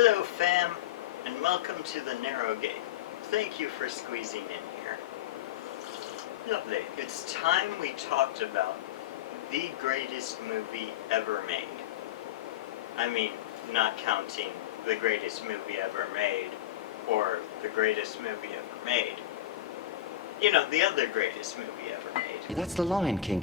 Hello fam, and welcome to the Narrow Gate. Thank you for squeezing in here. Lovely. It's time we talked about the greatest movie ever made. I mean, not counting the greatest movie ever made, or the greatest movie ever made. You know, the other greatest movie ever made. That's The Lion King.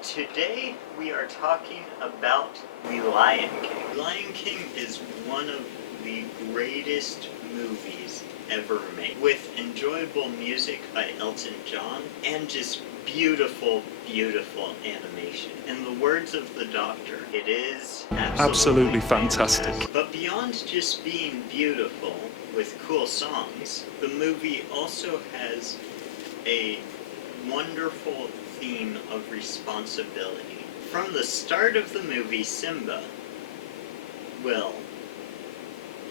Today we are talking about The Lion King. Lion King is one of the greatest movies ever made, with enjoyable music by Elton John and just beautiful, beautiful animation. In the words of the Doctor, it is absolutely fantastic. But beyond just being beautiful with cool songs, the movie also has a wonderful theme of responsibility. From the start of the movie, Simba, well,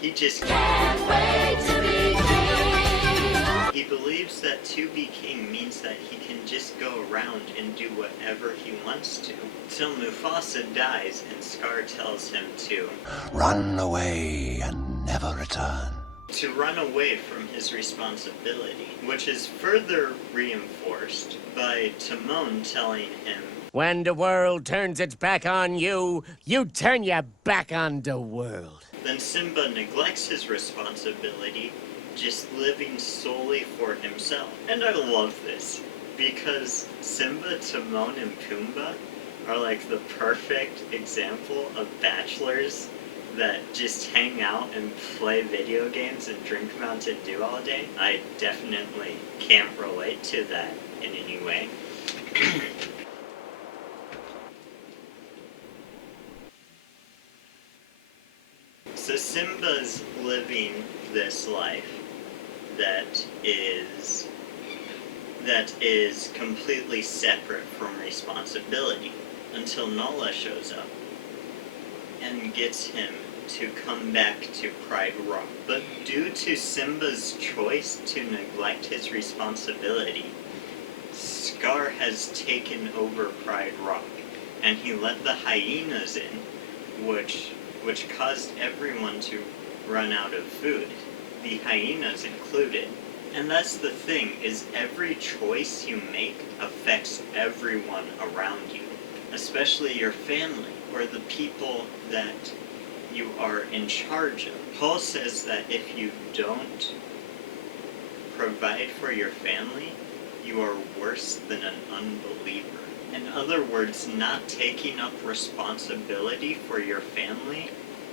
he just can't wait to be king. He believes that to be king means that he can just go around and do whatever he wants to. Till Mufasa dies and Scar tells him to run away and never return. To run away from his responsibility, which is further reinforced by Timon telling him, when the world turns its back on you, you turn your back on the world. Then Simba neglects his responsibility, just living solely for himself. And I love this, because Simba, Timon, and Pumbaa are like the perfect example of bachelors that just hang out and play video games and drink Mountain Dew all day. I definitely can't relate to that in any way. So Simba's living this life that is completely separate from responsibility until Nala shows up and gets him to come back to Pride Rock. But due to Simba's choice to neglect his responsibility, Scar has taken over Pride Rock, and he let the hyenas in, which caused everyone to run out of food, the hyenas included. And that's the thing, is every choice you make affects everyone around you, especially your family, or the people that you are in charge of. Paul says that if you don't provide for your family, you are worse than an unbeliever. In other words, not taking up responsibility for your family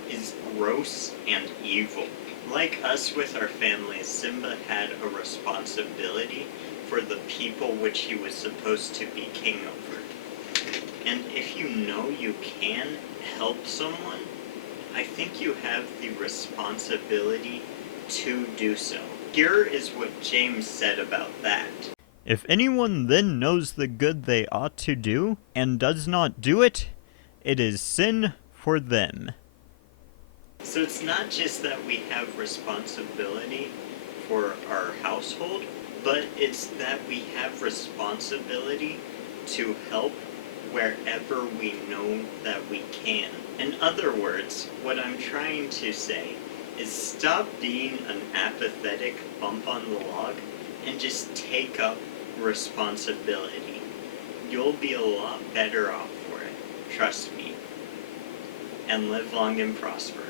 is gross and evil. Like us with our families, Simba had a responsibility for the people which he was supposed to be king over. And if you know you can help someone, I think you have the responsibility to do so. Here is what James said about that. If anyone then knows the good they ought to do, and does not do it, it is sin for them. So it's not just that we have responsibility for our household, but it's that we have responsibility to help wherever we know that we can. In other words, what I'm trying to say is stop being an apathetic bump on the log and just take up responsibility. You'll be a lot better off for it, trust me. And live long and prosper.